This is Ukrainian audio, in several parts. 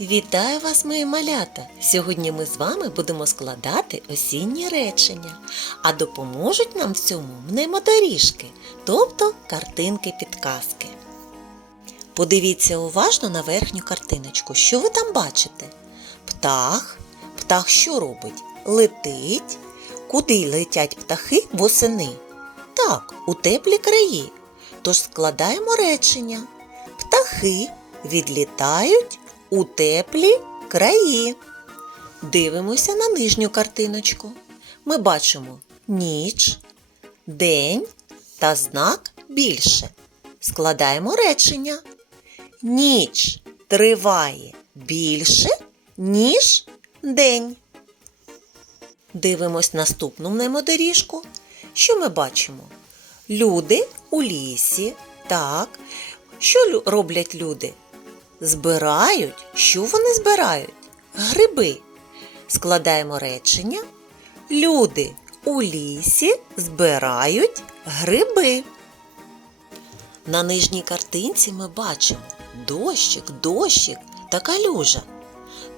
Вітаю вас, мої малята! Сьогодні ми з вами будемо складати осінні речення, а допоможуть нам в цьому мнемоторіжки, тобто картинки-підказки. Подивіться уважно на верхню картиночку. Що ви там бачите? Птах. Птах що робить? Летить. Куди летять птахи восени? Так, у теплі краї. Тож складаємо речення. Птахи відлітають у теплі краї. Дивимося на нижню картиночку. Ми бачимо ніч, день та знак більше. Складаємо речення. Ніч триває більше, ніж день. Дивимось наступну мнемодоріжку. Що ми бачимо? Люди у лісі. Так. Що роблять люди? Збирають. Що вони збирають? Гриби. Складаємо речення. Люди у лісі збирають гриби. На нижній картинці ми бачимо дощик, дощик та калюжа.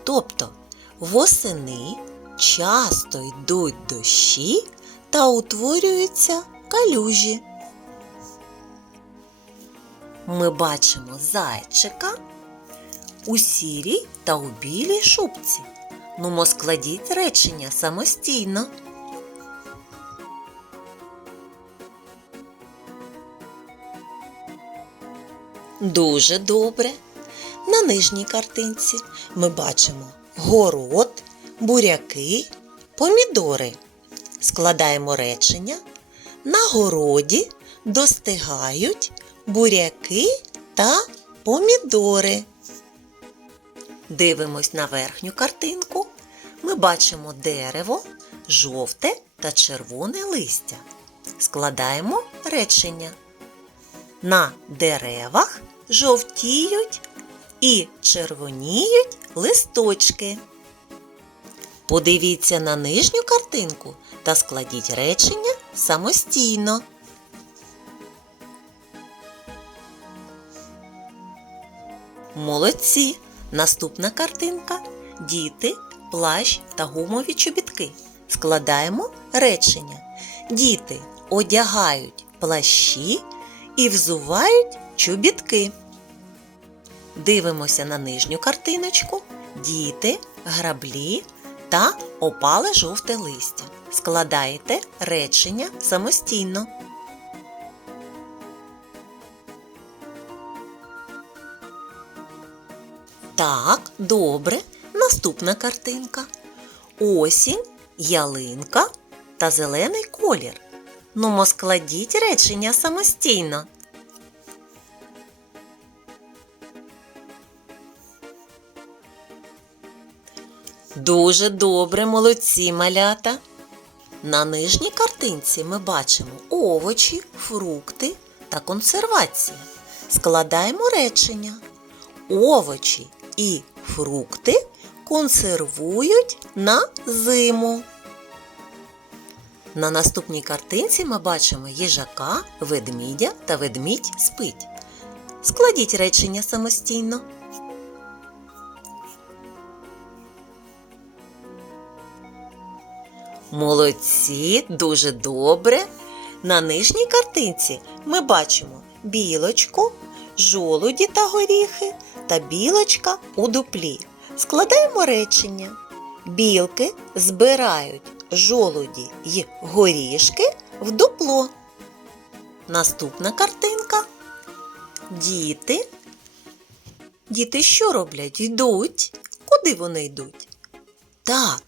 Тобто восени часто йдуть дощі та утворюються калюжі. Ми бачимо зайчика у сірій та у білій шубці. Нумо складіть речення самостійно. Дуже добре. На нижній картинці ми бачимо город, буряки, помідори. Складаємо речення. На городі достигають буряки та помідори. Дивимось на верхню картинку. Ми бачимо дерево, жовте та червоне листя. Складаємо речення. На деревах жовтіють і червоніють листочки. Подивіться на нижню картинку та складіть речення самостійно. Молодці! Наступна картинка діти, плащ та гумові чобітки. Складаємо речення. Діти одягають плащі і взувають чобітки. Дивимося на нижню картиночку. Діти, граблі та опале жовте листя. Складаєте речення самостійно. Так, добре. Наступна картинка. Осінь, ялинка та зелений колір. Нумо складіть речення самостійно. Дуже добре, молодці малята. На нижній картинці ми бачимо овочі, фрукти та консервація. Складаємо речення. Овочі і фрукти консервують на зиму. На наступній картинці ми бачимо їжака, ведмідя та ведмідь спить. Складіть речення самостійно. Молодці, дуже добре. На нижній картинці ми бачимо білочку, жолуді та горіхи та білочка у дуплі. Складаємо речення. Білки збирають жолуді й горішки в дупло. Наступна картинка. Діти. Діти що роблять? Йдуть. Куди вони йдуть? Так,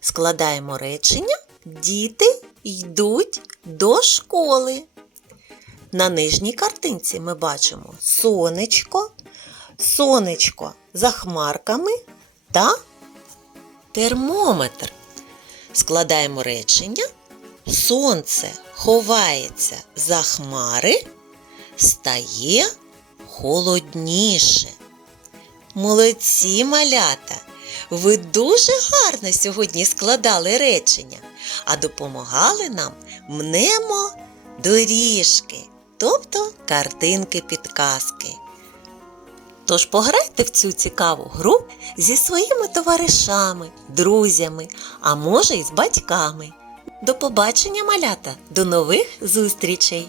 складаємо речення. Діти йдуть до школи. На нижній картинці ми бачимо сонечко, сонечко за хмарками та термометр. Складаємо речення. Сонце ховається за хмари, стає холодніше. Молодці малята! Ви дуже гарно сьогодні складали речення, а допомагали нам мнемо доріжки, тобто картинки-підказки. Тож пограйте в цю цікаву гру зі своїми товаришами, друзями, а може і з батьками. До побачення, малята! До нових зустрічей!